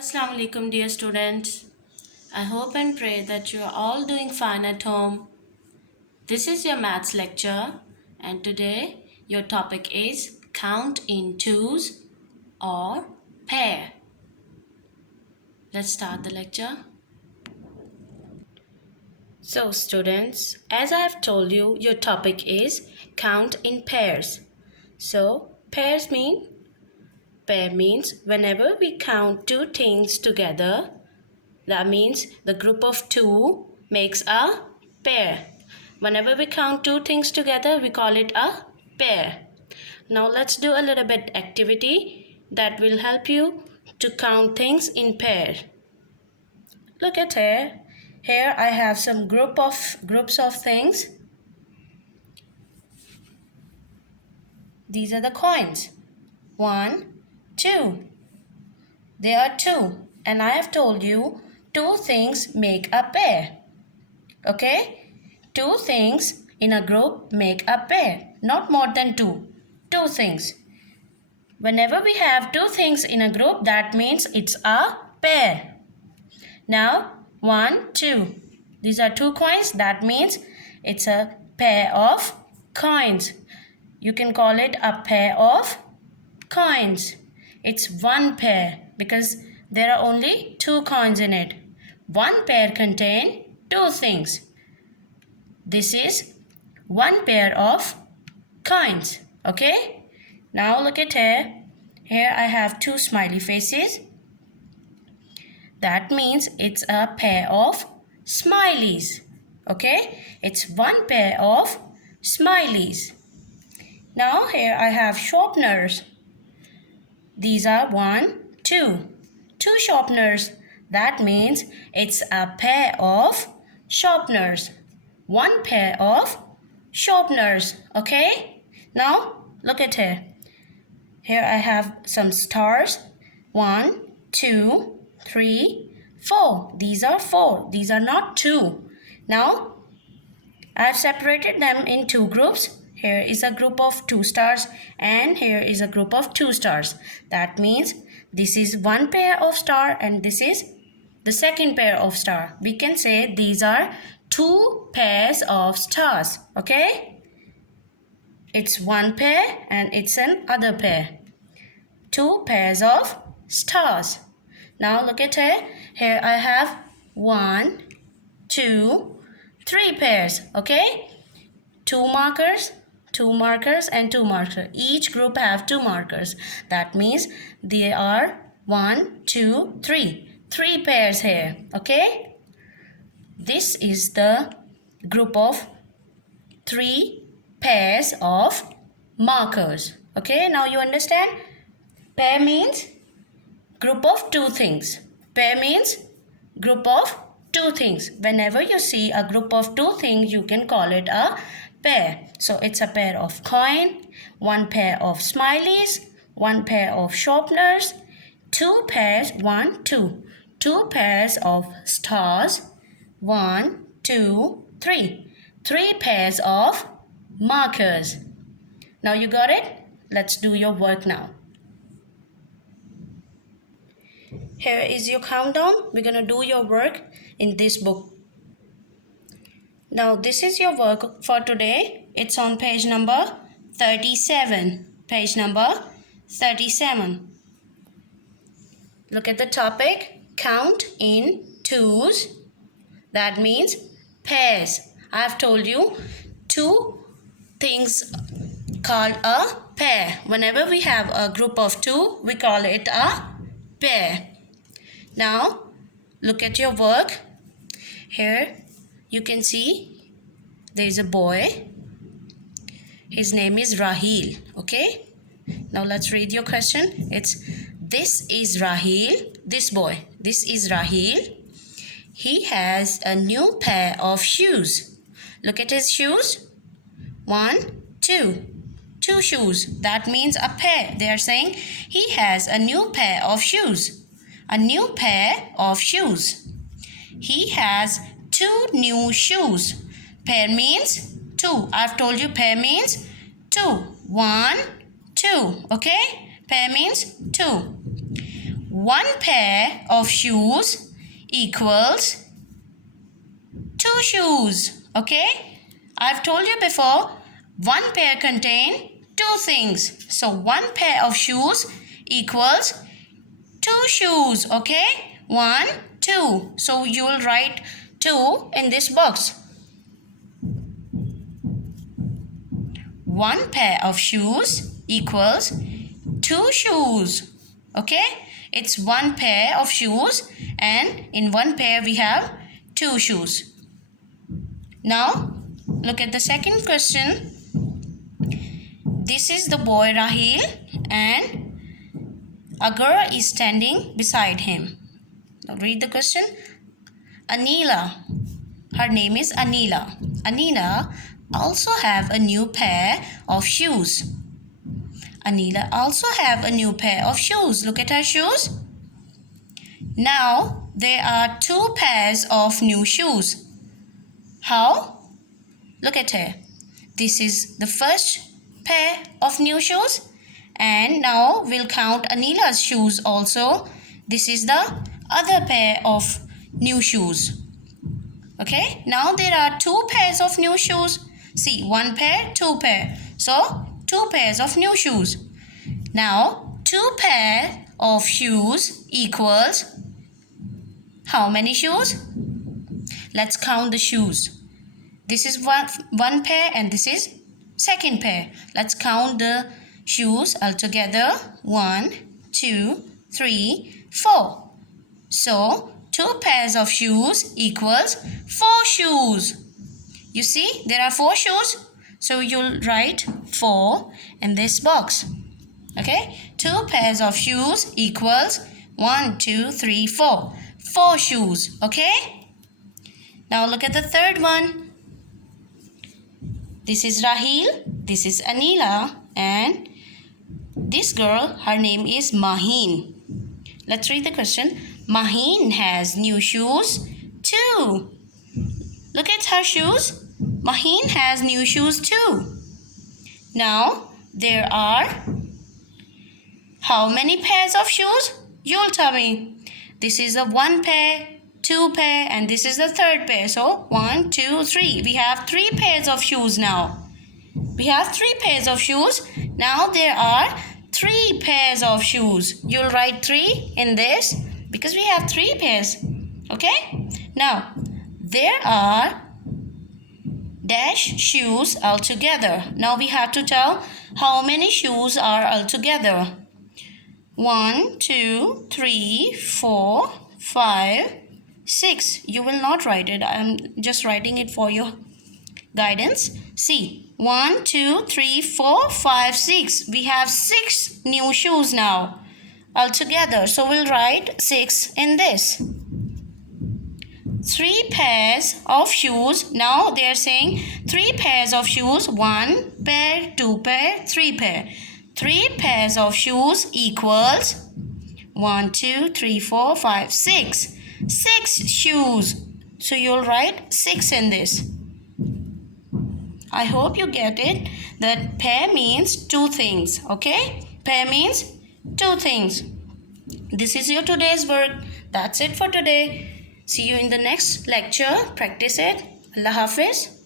Assalamu alaikum, dear students. I hope and pray that you are all doing fine at home. This is your maths lecture, and today your topic is count in twos or pair. Let's start the lecture. So, students, as I have told you, your topic is count in pairs. So, pair means whenever we count two things together, that means the group of two makes a pair. Whenever we count two things together, we call it a pair. Now let's do a little bit activity that will help you to count things in pair. Look at here. Here I have some groups of things. These are the coins. 1, 2. There are two, and I have told you two things make a pair. Okay? Two things in a group make a pair. Not more than two. Two things. Whenever we have two things in a group, that means it's a pair. Now, 1, 2. These are two coins. That means it's a pair of coins. You can call it a pair of coins. It's one pair because there are only two coins in it. One pair contains two things. This is one pair of coins. Okay? Now look at here. Here I have two smiley faces. That means it's a pair of smileys. Okay? It's one pair of smileys. Now here I have sharpeners. These are 1, 2. Two sharpeners. That means it's a pair of sharpeners. One pair of sharpeners. Okay? Now look at here. Here I have some stars. 1, 2, 3, 4. These are 4. These are not 2. Now I have separated them in two groups. Here is a group of 2 stars and here is a group of 2 stars. That means this is one pair of star and this is the second pair of star. We can say these are two pairs of stars. Okay? It's one pair and it's an other pair. Two pairs of stars. Now look at here. Here I have 1, 2, 3 pairs. Okay? Two markers and two markers. Each group have two markers. That means there are 1, 2, 3. 3 pairs here. Okay? This is the group of 3 pairs of markers. Okay? Now you understand? Pair means group of two things. Pair means group of two things. Whenever you see a group of two things, you can call it a pair. So it's a pair of coin, one pair of smileys, one pair of sharpeners, two pairs, 1, 2. Two pairs of stars, 1, 2, 3. 3 pairs of markers. Now you got it? Let's do your work now. Here is your countdown. We're going to do your work in this book. Now this is your work for today. It's on page number 37. Page number 37. Look at the topic. Count in twos. That means pairs. I have told you two things called a pair. Whenever we have a group of two, we call it a pair. Now look at your work. Here you can see there is a boy. His name is Rahil. Okay? Now let's read your question. This is Rahil. This boy. This is Rahil. He has a new pair of shoes. Look at his shoes. 1, 2. 2 shoes. That means a pair. They are saying he has a new pair of shoes. A new pair of shoes. He has 2 new shoes. Pair means 2. I've told you pair means 2. 1, 2. Okay? Pair means 2. one pair of shoes equals 2 shoes. Okay? I've told you before, one pair contain 2 things. So one pair of shoes equals 2 shoes. Okay? 1, 2. So you will write 2 in this box. One pair of shoes equals 2 shoes. Okay? It's one pair of shoes, and in one pair we have 2 shoes. Now, look at the second question. This is the boy Rahil, and a girl is standing beside him. Now read the question. Anila. Her name is Anila. Anila also have a new pair of shoes. Anila also have a new pair of shoes. Look at her shoes. Now there are 2 pairs of new shoes. How? Look at her. This is the first pair of new shoes, and now we'll count Anila's shoes also. This is the other pair of new shoes. Okay, now there are 2 pairs of new shoes. See, 1 pair, 2 pair. So 2 pairs of new shoes. Now 2 pair of shoes equals how many shoes? Let's count the shoes. This is one pair and this is second pair. Let's count the shoes altogether. 1, 2, 3, 4. So 2 pairs of shoes equals 4 shoes. You see, there are 4 shoes. So you'll write 4 in this box. Okay, 2 pairs of shoes equals 1, 2, 3, 4. 4 shoes. Okay. Now look at the third one. This is Rahil, this is Anila, and this girl, her name is Maheen. Let's read the question. Maheen has new shoes too. Look at her shoes. Maheen has new shoes too. Now there are how many pairs of shoes? You'll tell me. This is a 1 pair, 2 pair, and this is the third pair. So 1, 2, 3. We have 3 pairs of shoes now. We have 3 pairs of shoes. Now there are 3 pairs of shoes. You'll write 3 in this because we have 3 pairs. Okay? Now there are dash shoes altogether. Now we have to tell how many shoes are altogether. 1, 2, 3, 4, 5, 6. You will not write it. I am just writing it for your guidance. See, 1, 2, 3, 4, 5, 6. We have 6 new shoes now altogether. So we'll write 6 in this. 3 pairs of shoes. Now they are saying 3 pairs of shoes. 1 pair, 2 pair, 3 pair. 3 pairs of shoes equals 1, 2, 3, 4, 5, 6. 6 shoes. So you'll write 6 in this. I hope you get it. That pair means 2 things. Okay? Pair means 2 things. This is your today's work. That's it for today. See you in the next lecture. Practice it. Allah Hafiz.